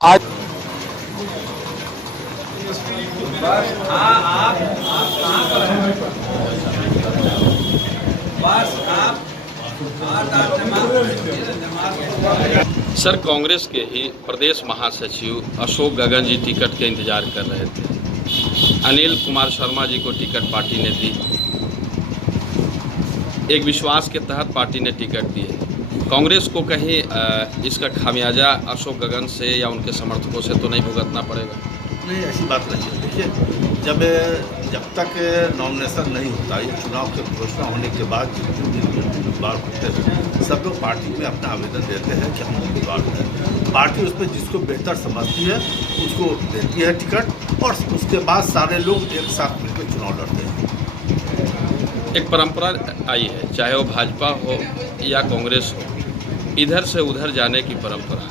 आज आप कहाँ पर हैं? बस आप सर, कांग्रेस के ही प्रदेश महासचिव अशोक गगन जी टिकट के इंतजार कर रहे थे। अनिल कुमार शर्मा जी को टिकट पार्टी ने दी। एक विश्वास के तहत पार्टी ने टिकट दी है। कांग्रेस को कहीं इसका खामियाजा अशोक गगन से या उनके समर्थकों से तो नहीं भुगतना पड़ेगा? नहीं, ऐसी बात नहीं है। देखिए, जब तक नॉमिनेशन नहीं होता, ये चुनाव के घोषणा होने के बाद जितने उम्मीदवार होते हैं सब लोग पार्टी में अपना आवेदन देते हैं कि हम उम्मीदवार हैं। पार्टी उस पर जिसको बेहतर समझती है उसको देती है टिकट, और उसके बाद सारे लोग एक साथ मिलकर चुनाव लड़ते हैं। एक परंपरा आई है, चाहे वो भाजपा हो या कांग्रेस हो, इधर से उधर जाने की परंपरा।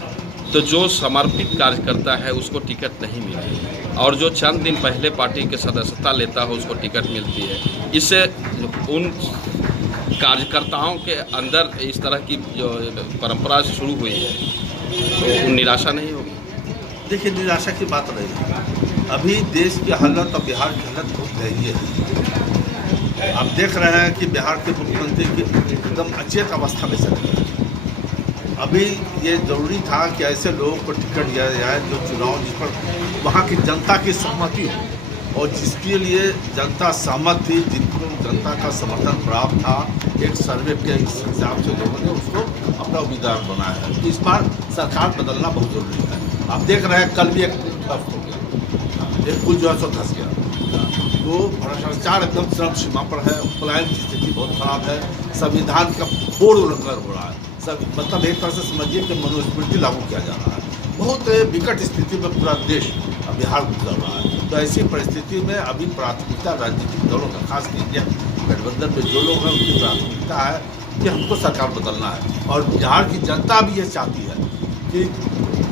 तो जो समर्पित कार्यकर्ता है उसको टिकट नहीं मिलती, और जो चंद दिन पहले पार्टी के सदस्यता लेता है उसको टिकट मिलती है। इससे उन कार्यकर्ताओं के अंदर इस तरह की जो परंपरा शुरू हुई है तो निराशा नहीं होगी? देखिए, निराशा की बात नहीं है। अभी देश की हालत और बिहार की हालत बहुत दयनीय है। आप देख रहे हैं कि बिहार के मुख्यमंत्री की एकदम अचेत अवस्था में चले गए। अभी ये ज़रूरी था कि ऐसे लोगों को टिकट दिया जाए जो चुनाव जिस पर वहाँ की जनता की सहमति हो, और जिसके लिए जनता सहमत थी, जिनको जनता का समर्थन प्राप्त था। एक सर्वे के हिसाब से लोगों ने उसको अपना उम्मीदवार बनाया है। तो इस बार सरकार बदलना बहुत ज़रूरी है। आप देख रहे हैं, कल भी एक ध्वस्त हो गया, एक पुल जो है सो धंस गया। तो भ्रष्टाचार एकदम चरम सीमा पर है। पलायन की स्थिति बहुत खराब है। संविधान का पूर्ण उल्लंघन हो रहा है। मतलब एक तरह से समझिए कि मनुस्मृति लागू किया जा रहा है। बहुत विकट स्थिति में पूरा देश बिहार गुजर रहा है। तो ऐसी परिस्थिति में अभी प्राथमिकता राजनीतिक दलों का, खास कर इंडिया गठबंधन में जो लोग हैं उनकी प्राथमिकता है कि हमको सरकार बदलना है। और बिहार की जनता भी ये चाहती है कि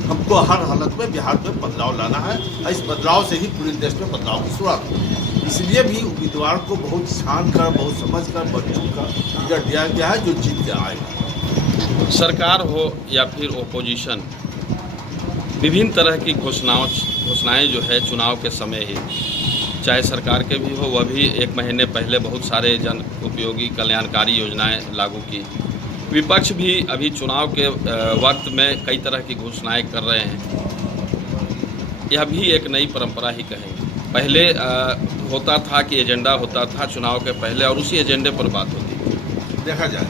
हमको हर हालत में बिहार में बदलाव लाना है। इस बदलाव से ही पूरे देश में बदलाव की शुरुआत होगी। इसलिए भी उम्मीदवार को बहुत छान कर, बहुत समझ कर, बच्चों का टिकट दिया गया है जो जीत के आएगा। सरकार हो या फिर ओपोजिशन, विभिन्न तरह की घोषणाएं जो है चुनाव के समय ही, चाहे सरकार के भी हो, वह भी एक महीने पहले बहुत सारे जन उपयोगी कल्याणकारी योजनाएं लागू की। विपक्ष भी अभी चुनाव के वक्त में कई तरह की घोषणाएं कर रहे हैं। यह भी एक नई परंपरा ही कहेंगे। पहले होता था कि एजेंडा होता था चुनाव के पहले, और उसी एजेंडे पर बात होती। देखा जाए,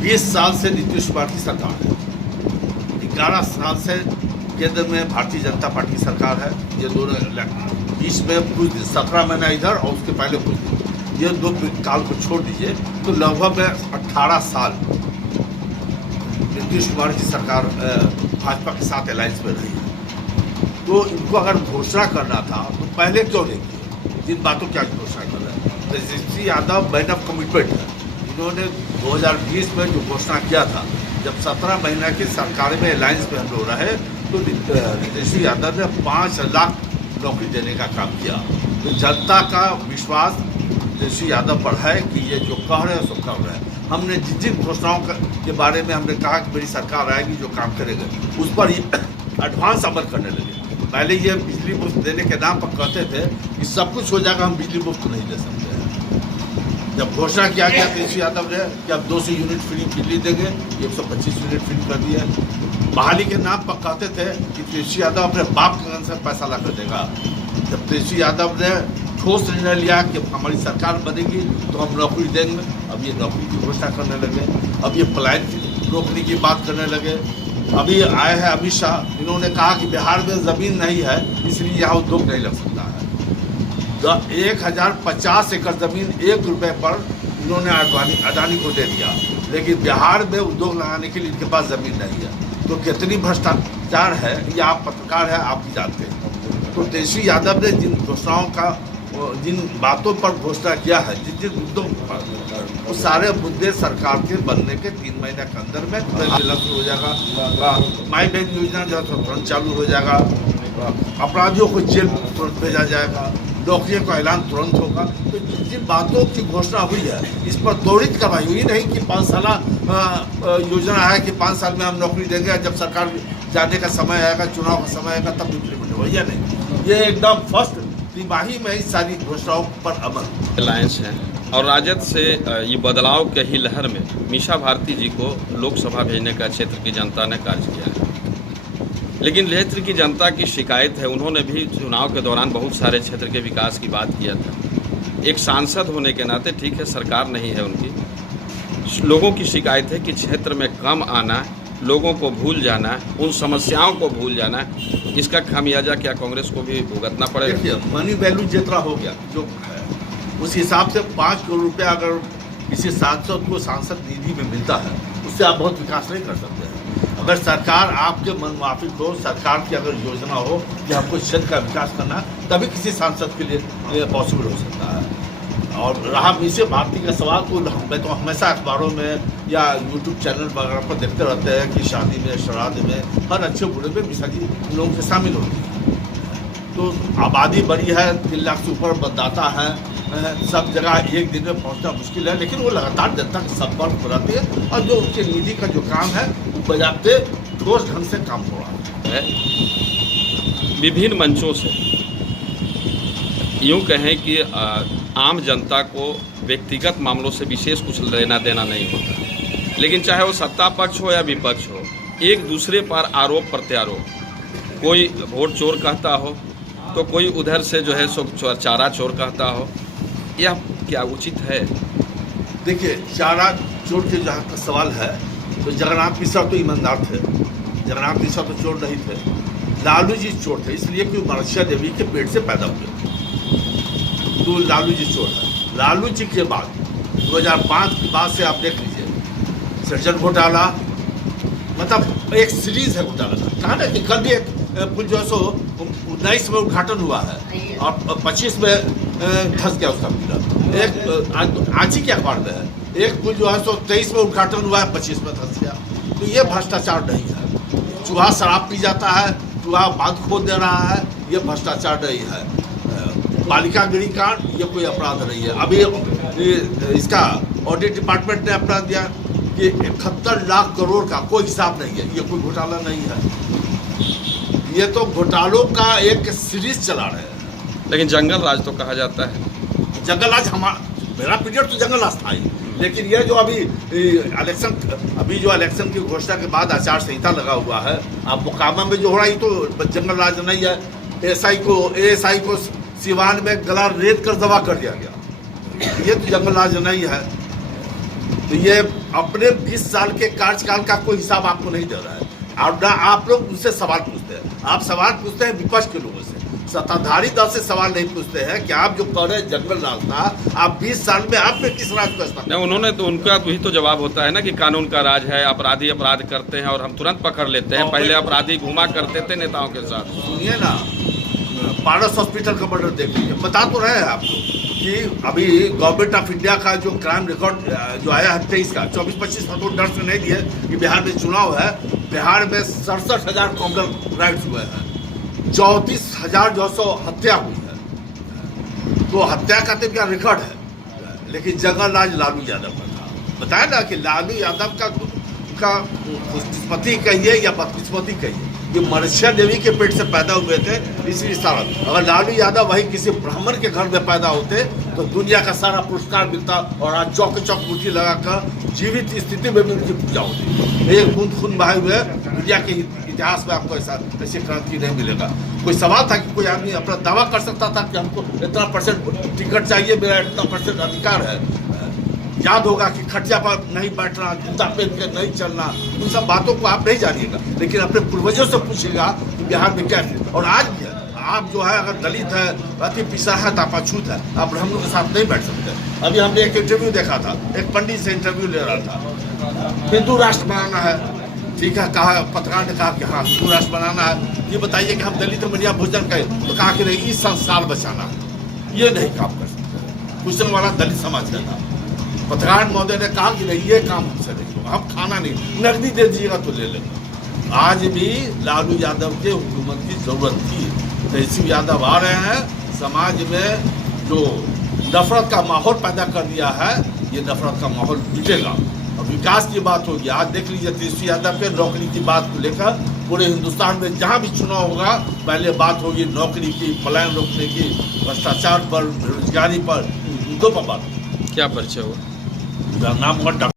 20 साल से नीतीश कुमार की सरकार है। 11 साल से केंद्र में भारतीय जनता पार्टी की सरकार है। ये दोनों बीच में कुछ 17 महीना इधर और उसके पहले कुछ दिन, ये दो काल को छोड़ दीजिए तो लगभग 18 साल नीतीश कुमार की सरकार भाजपा के साथ अलायंस में रही है। तो इनको अगर घोषणा करना था तो पहले क्यों नहीं किया? जिन बातों की आज घोषणा कर रहे हैं, Tejashwi Yadav man of commitment है। इन्होंने 2020 में जो घोषणा किया था, जब 17 महीना की सरकार में अलायंस में हम लोग रहे, तो तेजस्वी यादव ने 5 लाख नौकरी देने का काम किया। तो जनता का विश्वास तेजस्वी यादव पर है कि ये जो कह रहे हैं सो कर रहे हैं। हमने जिन घोषणाओं के बारे में हमने कहा कि मेरी सरकार आएगी जो काम करेगा, उस पर एडवांस अमल करने लगे। पहले ये बिजली मुफ्त देने के नाम पर कहते थे कि सब कुछ हो जाएगा, हम बिजली मुफ्त नहीं दे सकते हैं। जब घोषणा किया गया तेजस्वी यादव ने कि अब 200 यूनिट फ्री बिजली देंगे, 125 यूनिट फ्री कर दिया। बहाली के नाम पर कहते थे कि तेजस्वी यादव अपने बाप के से पैसा ला कर देगा। जब तेजस्वी यादव ने ठोस निर्णय लिया कि हमारी सरकार बनेगी तो हम नौकरी देंगे, अब ये नौकरी की घोषणा करने लगे। अब ये पलायन रोकने की बात करने लगे। अभी आए हैं अमित शाह, इन्होंने कहा कि बिहार में ज़मीन नहीं है इसलिए यहाँ उद्योग नहीं लग सकता है। 1050 एकड़ ज़मीन 1 रुपये पर इन्होंने अडानी को दे दिया, लेकिन बिहार में उद्योग लगाने के लिए इनके पास ज़मीन नहीं है। तो कितनी भ्रष्टाचार है ये आप पत्रकार हैं, आप भी जानते हैं। तो तेजस्वी यादव ने जिन घोषणाओं का, जिन बातों पर घोषणा किया है, जिन मुद्दों पर, वो सारे मुद्दे सरकार के बनने के 3 महीने के अंदर में तुरंत हो जाएगा। माई बहन योजना जो है तुरंत चालू हो जाएगा। अपराधियों को जेल तुरंत भेजा जाएगा। नौकरियों का ऐलान तुरंत होगा। तो जिन बातों की घोषणा हुई है इस पर त्वरित कार्रवाई हुई, नहीं कि 5 साल योजना है कि 5 साल में हम नौकरी देंगे, जब सरकार जाने का समय आएगा, चुनाव का समय आएगा तब इम्प्लीमेंट होगा, या नहीं। ये एकदम फर्स्ट तिमाही में ही सारी घोषणाओं पर अमल अलायंस है और राजद से ये बदलाव के ही लहर में मीसा भारती जी को लोकसभा भेजने का क्षेत्र की जनता ने कार्य किया है। लेकिन क्षेत्र की जनता की शिकायत है, उन्होंने भी चुनाव के दौरान बहुत सारे क्षेत्र के विकास की बात किया था। एक सांसद होने के नाते ठीक है, सरकार नहीं है उनकी, लोगों की शिकायत है कि क्षेत्र में कम आना, लोगों को भूल जाना, उन समस्याओं को भूल जाना, इसका खामियाजा क्या कांग्रेस को भी भुगतना पड़ेगा? देखिए, मनी वैल्यू जितना हो गया जो है, उस हिसाब से 5 करोड़ रुपया अगर किसी सांसद को सांसद निधि में मिलता है, उससे आप बहुत विकास नहीं कर सकते हैं। अगर सरकार आपके मनमाफिक हो, सरकार की अगर योजना हो कि हमको क्षेत्र का विकास करना, तभी किसी सांसद के लिए पॉसिबल हो सकता है। और रहा मीसा भारती का सवाल, तो मैं तो हमेशा अखबारों में या यूट्यूब चैनल वगैरह पर देखते रहते हैं कि शादी में, श्राद्ध में, हर अच्छे बुरे में मीसा जी लोगों से शामिल होती है। तो आबादी बड़ी है, 3 लाख से ऊपर मतदाता है, सब जगह एक दिन में पहुंचना मुश्किल है, लेकिन वो लगातार जनता के संपर्क में रहती है और जो उनके निधि का जो काम है वो बजाते ठोस ढंग से काम हो रहा है। विभिन्न मंचों से यूँ कहें कि आम जनता को व्यक्तिगत मामलों से विशेष कुछ लेना देना नहीं होता, लेकिन चाहे वो सत्ता पक्ष हो या विपक्ष हो, एक दूसरे पर आरोप प्रत्यारोप, कोई वोट चोर कहता हो तो कोई उधर से जो है सो चारा चोर कहता हो, यह क्या उचित है? देखिए, चारा चोर के जहाँ का सवाल है, तो जगन्नाथ मिश्रा तो ईमानदार थे, जगन्नाथ मिश्रा तो चोर नहीं थे, लालू जी चोर थे, इसलिए कि मनसा देवी के पेट से पैदा हुए, तो लालू जी चोर है। लालू जी के बाद 2005 के बाद से आप देख लीजिए, सृजन घोटाला, मतलब एक सीरीज है घोटाला का। कहा ना कि कल भी एक पुल जो है सो 19 में उद्घाटन हुआ है और 25 में धंस गया उसका पूरा। एक आज ही के अखबार में है, एक पुल जो है सो 23 में उद्घाटन हुआ है, 25 में धंस गया। तो ये भ्रष्टाचार नहीं है। चूहा शराब पी जाता है, चूहा बांध खोद दे रहा है, ये भ्रष्टाचार नहीं है। बालिका गृह कांड ये कोई अपराध नहीं है। अभी इसका ऑडिट डिपार्टमेंट ने अपना दिया कि 71 लाख करोड़ का कोई हिसाब नहीं है, ये कोई घोटाला नहीं है। ये तो घोटालों का एक सीरीज चला रहे हैं। लेकिन जंगल राज तो कहा जाता है। जंगल राज मेरा पीरियड तो जंगल राज था ही, लेकिन ये जो अभी इलेक्शन की घोषणा के बाद आचार संहिता लगा हुआ है, अब मोकामा में जो हो रहा है, ये तो जंगल राज नहीं है। एएसआई को सिवान में गला रेत कर दवा कर दिया गया, ये तो जंगल राज नहीं है। तो ये अपने 20 साल के कार्यकाल का कोई हिसाब आपको नहीं दे रहा है, और ना आप लोग उनसे सवाल पूछते हैं। आप सवाल पूछते हैं विपक्ष के लोगों से, सत्ताधारी दल से सवाल नहीं पूछते हैं कि आप जो कह रहे जंगल राज था, आप 20 साल में आपने किस राज को स्थापित? नहीं, उन्होंने तो उनका वही तो जवाब होता है ना कि कानून का राज है, अपराधी अपराध करते हैं और हम तुरंत पकड़ लेते हैं। पहले अपराधी घुमा करते थे नेताओं के साथ। सुनिए ना, पारस हॉस्पिटल का मर्डर देख लीजिए, बता तो रहे हैं आपको कि अभी गवर्नमेंट ऑफ इंडिया का जो क्राइम रिकॉर्ड जो आया है 23 का 24-25 में तो डर से नहीं दिए कि बिहार में चुनाव है। बिहार में 67,000 कॉमनल राइट्स हुए हैं, 34,000 जो सौ हत्या हुई है। तो हत्या का तो क्या रिकॉर्ड है, लेकिन जंगल राज लालू यादव का था। बताया ना कि लालू यादव का खुशकिस्मती कहिए या बदकिस्मती कहिए, ये मनसा देवी के पेट से पैदा हुए थे, इसी सारा। अगर लालू यादव वही किसी ब्राह्मण के घर में पैदा होते तो दुनिया का सारा पुरस्कार मिलता और आज चौक चौक मूर्ति लगाकर जीवित स्थिति में भी उनकी पूजा होती। एक बूंद खून बहाए हुए दुनिया के इतिहास में आपको ऐसी क्रांति नहीं मिलेगा। कोई सवाल था कि कोई आदमी अपना दावा कर सकता था कि हमको इतना % टिकट चाहिए, मेरा इतना % अधिकार है। याद होगा कि खटिया पर नहीं बैठना, जूता पहन के नहीं चलना, उन सब बातों को आप नहीं जानिएगा, लेकिन अपने पूर्वजों से पूछिएगा कि बिहार में क्या है। और आज भी आप जो है, अगर दलित है, अति पिछड़ा है, तो आप अछूत है, आप ब्राह्मणों के साथ नहीं बैठ सकते। अभी हमने एक इंटरव्यू देखा था, एक पंडित से इंटरव्यू ले रहा था, हिंदू राष्ट्र बनाना है, ठीक है, कहा पत्रकार ने कहा कि हाँ हिंदू राष्ट्र बनाना है, ये बताइए कि हम दलित बढ़िया भोजन करें, तो कहा कि नहीं, इस संस्कार बचाना है, ये नहीं काम कर सकते। क्वेश्चन वाला दलित समाज का था। पत्रकार महोदय ने कहा कि नहीं, ये काम हमसे नहीं होगा, हम खाना नहीं, नकदी दे दीजिएगा तो ले लेंगे। आज भी लालू यादव के हुकूमत की जरूरत थी। तेजस्वी यादव आ रहे हैं, समाज में जो नफरत का माहौल पैदा कर दिया है, ये नफरत का माहौल मिटेगा। और विकास की बात होगी। आज देख लीजिए तेजस्वी यादव के नौकरी की बात को लेकर पूरे हिंदुस्तान में जहां भी चुनाव होगा पहले बात होगी नौकरी की, पलायन रोकने की, भ्रष्टाचार पर, बेरोजगारी पर, मुद्दों पर बात। क्या परिचय हुआ? मेरा नाम हुआ डॉक्टर